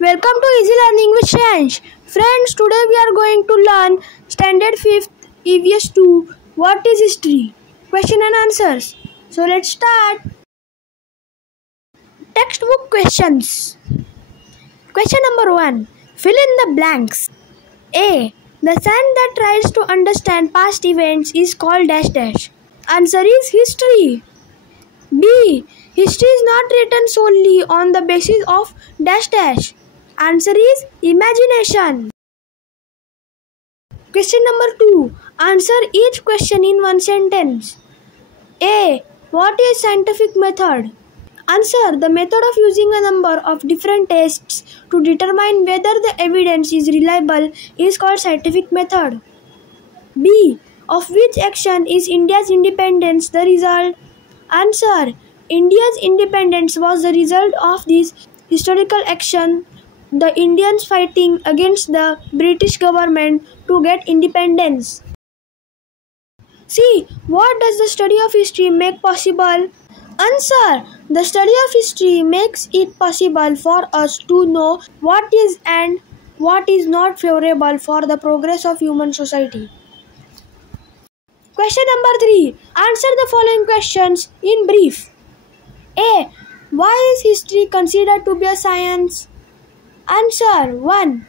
Welcome to Easy Learning with Shreyansh. Friends, today we are going to learn Std.5 EVS2 What is History? Question and answers. So let's start. Textbook questions. Question number 1. Fill in the blanks. A. The sand that tries to understand past events is called dash dash. Answer is history. B. History is not written solely on the basis of dash dash. Answer is imagination. Question number 2. Answer each question in one sentence. A. What is scientific method? Answer. The method of using a number of different tests to determine whether the evidence is reliable is called scientific method. B. Of which action is India's independence the result? Answer. India's independence was the result of this historical action, the Indians fighting against the British government to get independence. C. What does the study of history make possible? Answer. The study of history makes it possible for us to know what is and what is not favorable for the progress of human society. Question number 3. Answer the following questions in brief. A. Why is history considered to be a science? Answer. 1.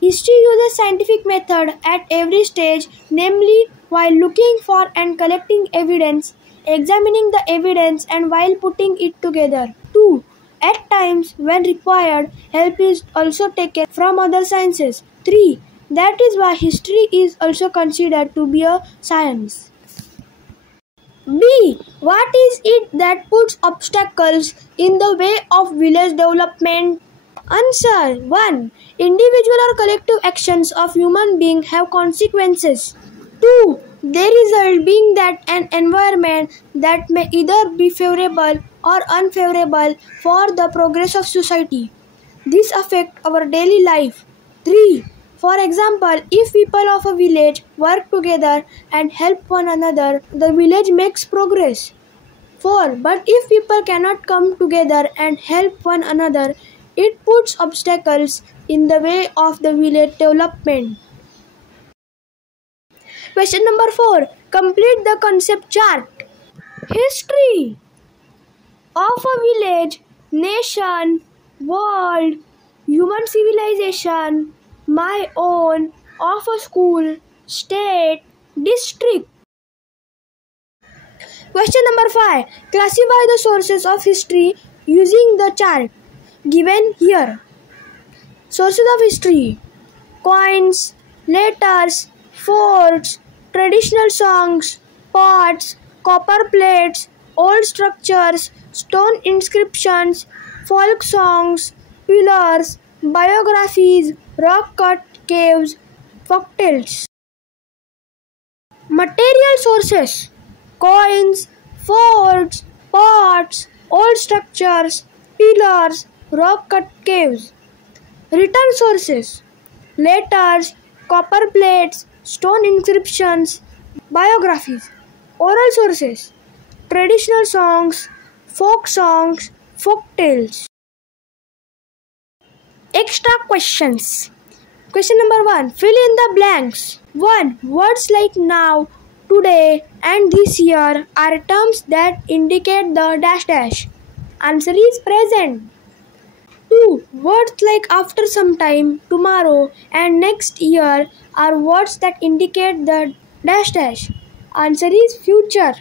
History uses scientific method at every stage, namely while looking for and collecting evidence, examining the evidence and while putting it together. 2. At times when required, help is also taken from other sciences. 3. That is why history is also considered to be a science. B. What is it that puts obstacles in the way of village development? Answer. 1. Individual or collective actions of human beings have consequences. 2. Their result being that an environment that may either be favorable or unfavorable for the progress of society. This affects our daily life. 3. For example, if people of a village work together and help one another, the village makes progress. 4. But if people cannot come together and help one another, it puts obstacles in the way of the village development. Question number 4. Complete the concept chart. History of a village, nation, world, human civilization, my own, of a school, state, district. Question number 5. Classify the sources of history using the chart given here. Sources of history: coins, letters, forts, traditional songs, pots, copper plates, old structures, stone inscriptions, folk songs, pillars, biographies, rock-cut caves, folktales. Material sources: coins, forts, pots, old structures, pillars, rock-cut caves. Written sources: letters, copper plates, stone inscriptions, biographies. Oral sources: traditional songs, folk tales. Extra questions. Question number 1. Fill in the blanks. 1. Words like now, today and this year are terms that indicate the dash dash. Answer is present. 2. Words like after some time, tomorrow and next year are words that indicate the dash dash. Answer is future.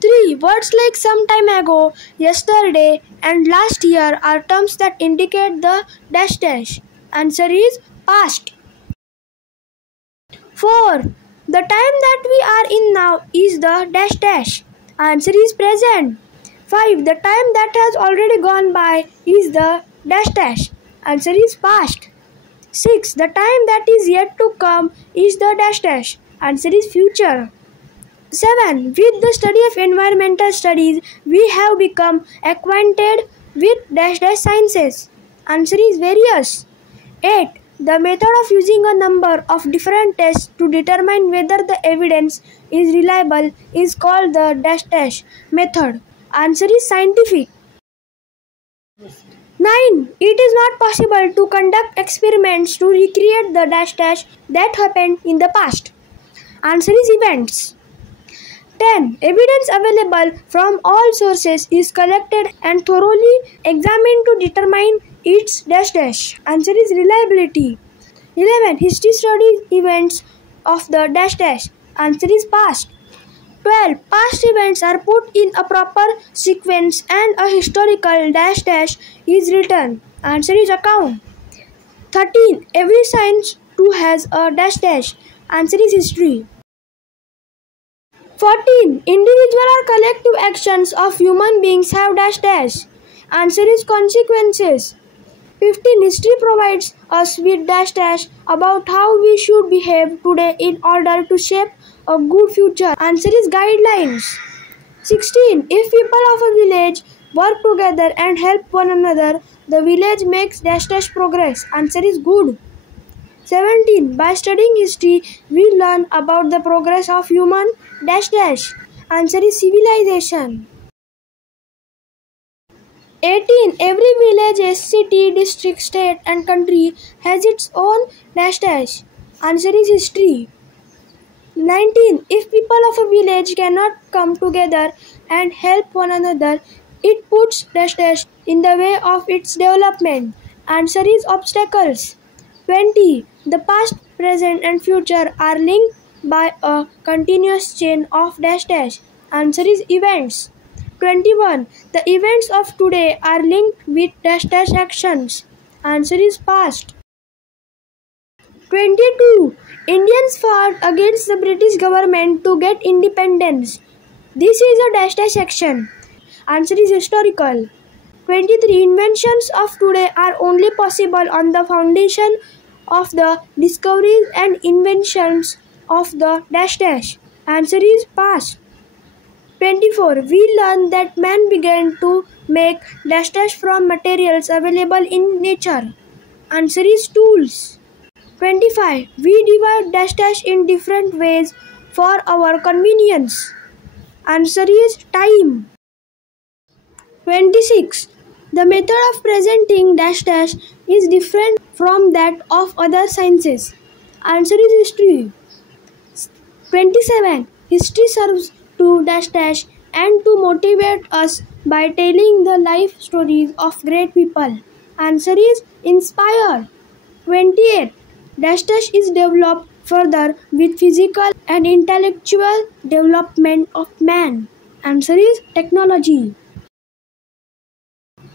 3. Words like some time ago, yesterday and last year are terms that indicate the dash dash. Answer is past. 4. The time that we are in now is the dash dash. Answer is present. 5. The time that has already gone by is the dash dash. Answer is past. 6. The time that is yet to come is the dash dash. Answer is future. 7. With the study of environmental studies, we have become acquainted with dash dash sciences. Answer is various. 8. The method of using a number of different tests to determine whether the evidence is reliable is called the dash dash method. Answer is scientific. 9. It is not possible to conduct experiments to recreate the dash dash that happened in the past. Answer is events. 10. Evidence available from all sources is collected and thoroughly examined to determine its dash dash. Answer is reliability. 11. History studies events of the dash dash. Answer is past. 12. Past events are put in a proper sequence and a historical dash dash is written. Answer is account. 13. Every science too has a dash dash. Answer is history. 14. Individual or collective actions of human beings have dash dash. Answer is consequences. 15. History provides us with dash dash about how we should behave today in order to shape a good future. Answer is guidelines. 16. If people of a village work together and help one another, the village makes dash dash progress. Answer is good. 17. By studying history, we learn about the progress of human dash dash. Answer is civilization. 18. Every village, city, district, state and country has its own dash dash. Answer is history. 19. If people of a village cannot come together and help one another, it puts dash dash in the way of its development. Answer is obstacles. 20. The past, present and future are linked by a continuous chain of dash dash. Answer is events. 21. The events of today are linked with dash dash actions. Answer is past. 22. Indians fought against the British government to get independence. This is a dash dash action. Answer is historical. 23. Inventions of today are only possible on the foundation of the discoveries and inventions of the dash dash. Answer is past. 24. We learn that man began to make dash dash from materials available in nature. Answer is tools. 25. We divide dash dash in different ways for our convenience. Answer is time. 26. The method of presenting dash dash is different from that of other sciences. Answer is history. 27. History serves to dash dash and to motivate us by telling the life stories of great people. Answer is inspire. 28. Dash dash is developed further with physical and intellectual development of man. Answer is technology.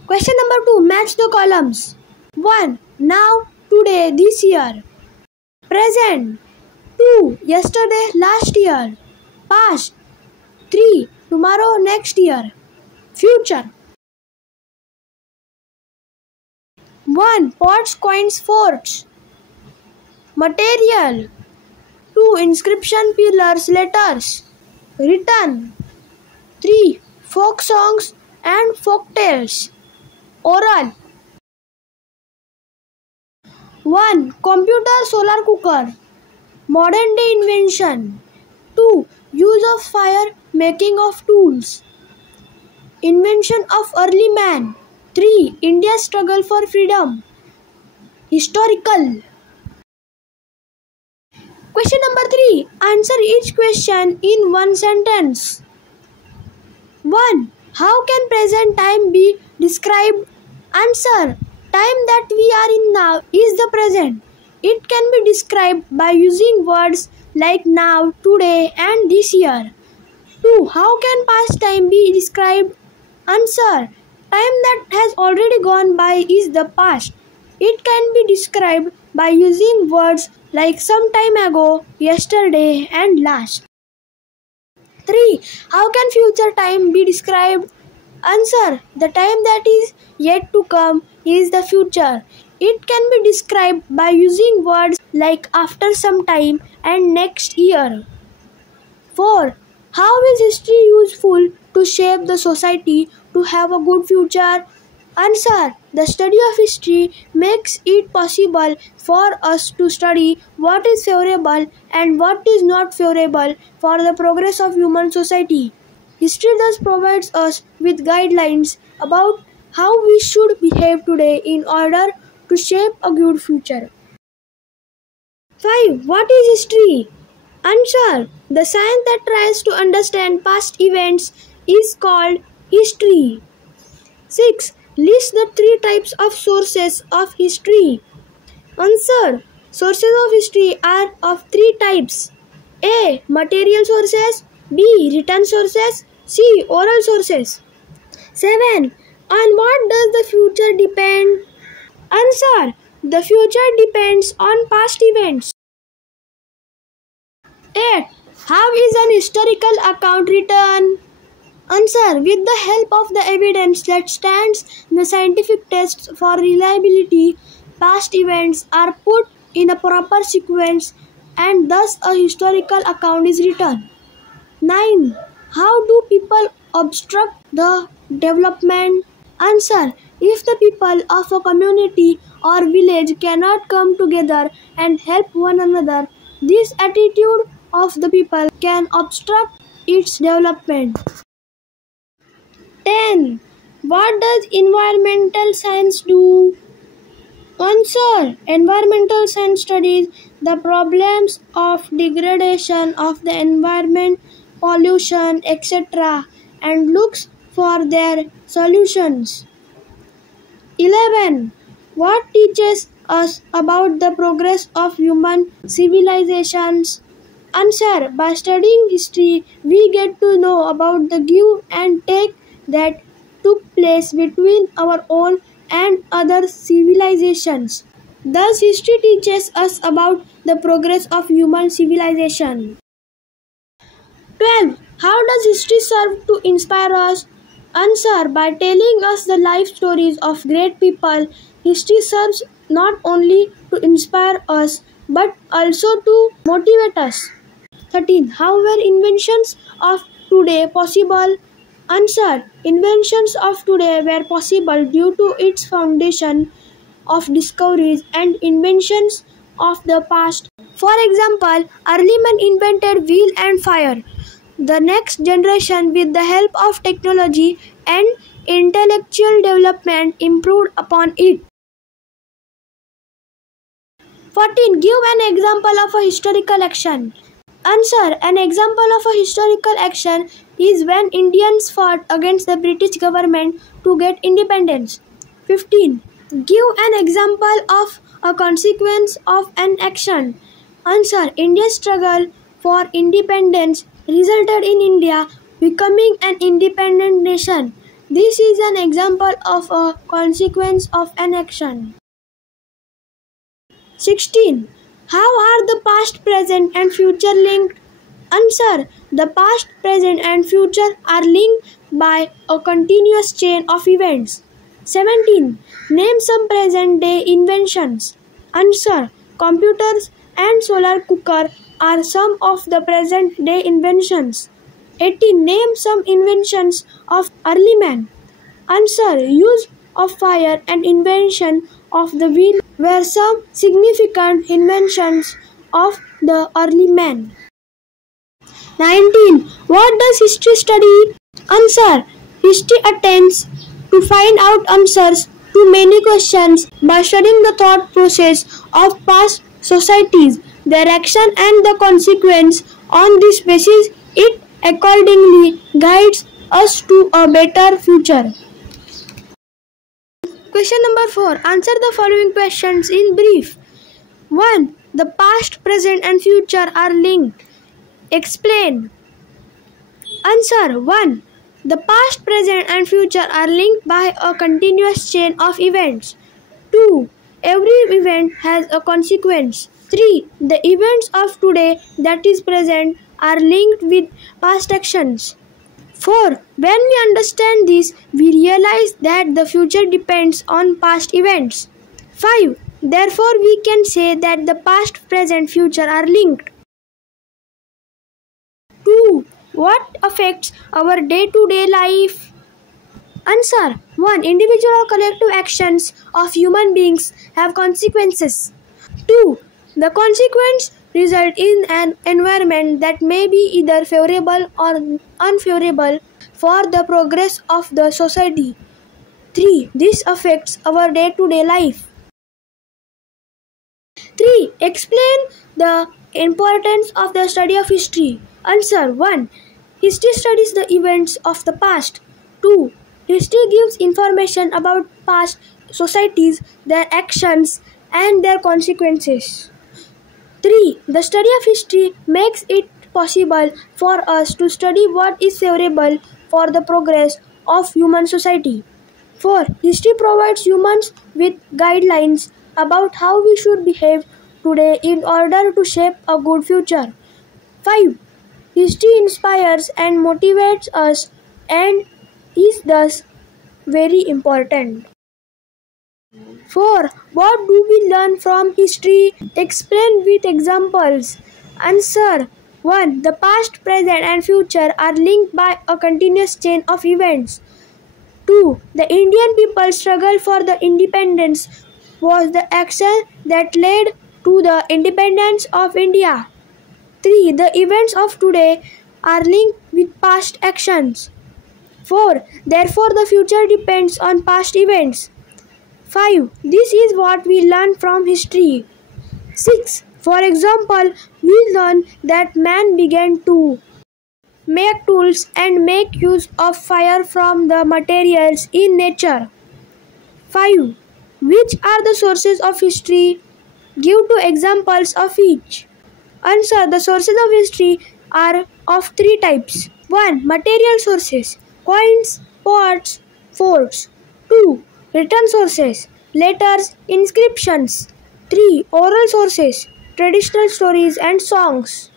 Question number 2. Match the columns. 1. Now, today, this year. Present. 2. Yesterday, last year. Past. 3. Tomorrow, next year. Future. 1. Pots, coins, forts. Material. 2. Inscription, pillars, letters. Written. 3. Folk songs and folk tales. Oral. 1. Computer, solar cooker. Modern day invention. 2. Use of fire, making of tools. Invention of early man. 3. India's struggle for freedom. Historical. Question number 3. Answer each question in one sentence. 1. How can present time be described? Answer. Time that we are in now is the present. It can be described by using words like now, today and this year. 2. How can past time be described? Answer. Time that has already gone by is the past. It can be described by using words like some time ago, yesterday and last. 3. How can future time be described? Answer. The time that is yet to come is the future. It can be described by using words like after some time and next year. 4. How is history useful to shape the society to have a good future? Answer. The study of history makes it possible for us to study what is favorable and what is not favorable for the progress of human society. History thus provides us with guidelines about how we should behave today in order to shape a good future. 5. What is history? Answer. The science that tries to understand past events is called history. 6. List the 3 types of sources of history. Answer. Sources of history are of 3 types. A. Material sources. B. Written sources. C. Oral sources. 7. On what does the future depend? Answer. The future depends on past events. 8. How is an historical account written? Answer. With the help of the evidence that stands the scientific tests for reliability, past events are put in a proper sequence and thus a historical account is written. 9. How do people obstruct the development? Answer. If the people of a community or village cannot come together and help one another, this attitude of the people can obstruct its development. 10. What does environmental science do? Answer. Environmental science studies the problems of degradation of the environment, pollution, etc. and looks for their solutions. 11. What teaches us about the progress of human civilizations? Answer. By studying history, we get to know about the give and take that took place between our own and other civilizations. Thus, history teaches us about the progress of human civilization. 12. How does history serve to inspire us? Answer. By telling us the life stories of great people, history serves not only to inspire us but also to motivate us. 13. How were inventions of today possible? Answer. Inventions of today were possible due to its foundation of discoveries and inventions of the past. For example, early men invented wheel and fire. The next generation, with the help of technology and intellectual development, improved upon it. 14. Give an example of a historical action. Answer. An example of a historical action is when Indians fought against the British government to get independence. 15. Give an example of a consequence of an action. Answer. India's struggle for independence resulted in India becoming an independent nation. This is an example of a consequence of an action. 16. How are the past, present and future linked? Answer. The past, present and future are linked by a continuous chain of events. 17. Name some present day inventions. Answer. Computers and solar cooker are some of the present day inventions. 18. Name some inventions of early man. Answer. Use of fire and invention of the wheel were some significant inventions of the early man. 19. What does history study? Answer. History attempts to find out answers to many questions by studying the thought process of past societies, their action and the consequence. On this basis, it accordingly guides us to a better future. Question number 4. Answer the following questions in brief. 1. The past, present and future are linked. Explain. Answer. 1. The past, present and future are linked by a continuous chain of events. 2. Every event has a consequence. 3. The events of today, that is present, are linked with past actions. 4. When we understand this, we realize that the future depends on past events. 5. Therefore, we can say that the past, present, future are linked. 2. What affects our day-to-day life? Answer. 1. Individual or collective actions of human beings have consequences. 2. The consequence result in an environment that may be either favorable or unfavorable for the progress of the society. 3. This affects our day-to-day life. 3. Explain the importance of the study of history. Answer 1. History studies the events of the past. 2. History gives information about past societies, their actions, and their consequences. 3. The study of history makes it possible for us to study what is favorable for the progress of human society. 4. History provides humans with guidelines about how we should behave today in order to shape a good future. 5. History inspires and motivates us and is thus very important. 4. What do we learn from history? Explain with examples. Answer 1. The past, present and future are linked by a continuous chain of events. 2. The Indian people's struggle for the independence was the action that led to the independence of India. 3. The events of today are linked with past actions. 4. Therefore, the future depends on past events. 5. This is what we learn from history. 6. For example, we learn that man began to make tools and make use of fire from the materials in nature. 5. Which are the sources of history? Give 2 examples of each. Answer. The sources of history are of 3 types. 1. Material sources, coins, pots, forts. 2. Written sources, letters, inscriptions. 3. Oral sources, traditional stories and songs.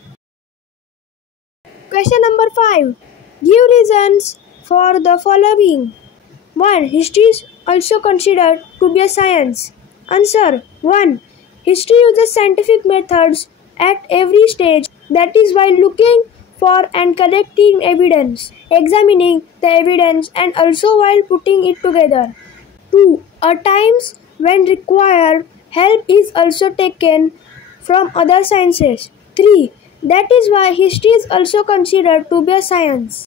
Question number 5. Give reasons for the following. 1. History is also considered to be a science. Answer 1. History uses scientific methods at every stage, that is, while looking for and collecting evidence, examining the evidence, and also while putting it together. 2. At times when required, help is also taken from other sciences. 3. That is why history is also considered to be a science.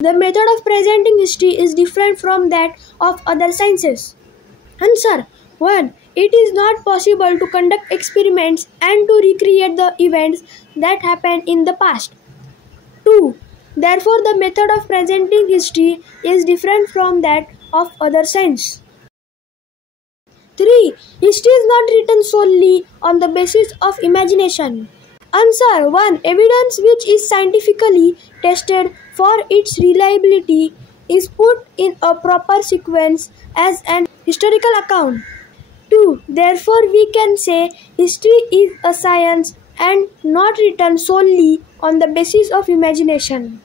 The method of presenting history is different from that of other sciences. Answer 1. It is not possible to conduct experiments and to recreate the events that happened in the past. 2. Therefore, the method of presenting history is different from that of other science. 3. History is not written solely on the basis of imagination. Answer 1. Evidence which is scientifically tested for its reliability is put in a proper sequence as an historical account. 2. Therefore, we can say history is a science and not written solely on the basis of imagination.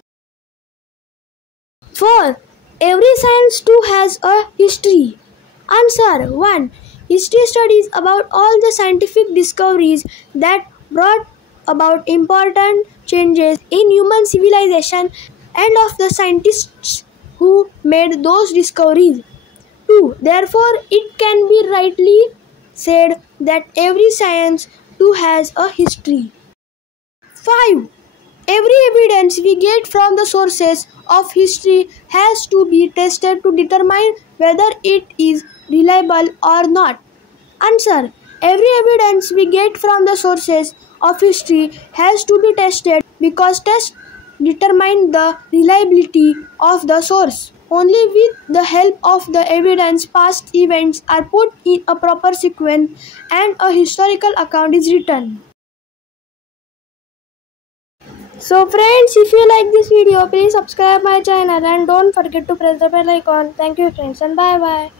4. Every science too has a history. Answer 1. History studies about all the scientific discoveries that brought about important changes in human civilization and of the scientists who made those discoveries. 2. Therefore, it can be rightly said that every science too has a history. 5. Every evidence we get from the sources of history has to be tested to determine whether it is reliable or not. Answer. Every evidence we get from the sources of history has to be tested because tests determine the reliability of the source. Only with the help of the evidence past events are put in a proper sequence and a historical account is written. So friends, if you like this video, please subscribe my channel and don't forget to press the bell icon. Thank you friends and bye bye.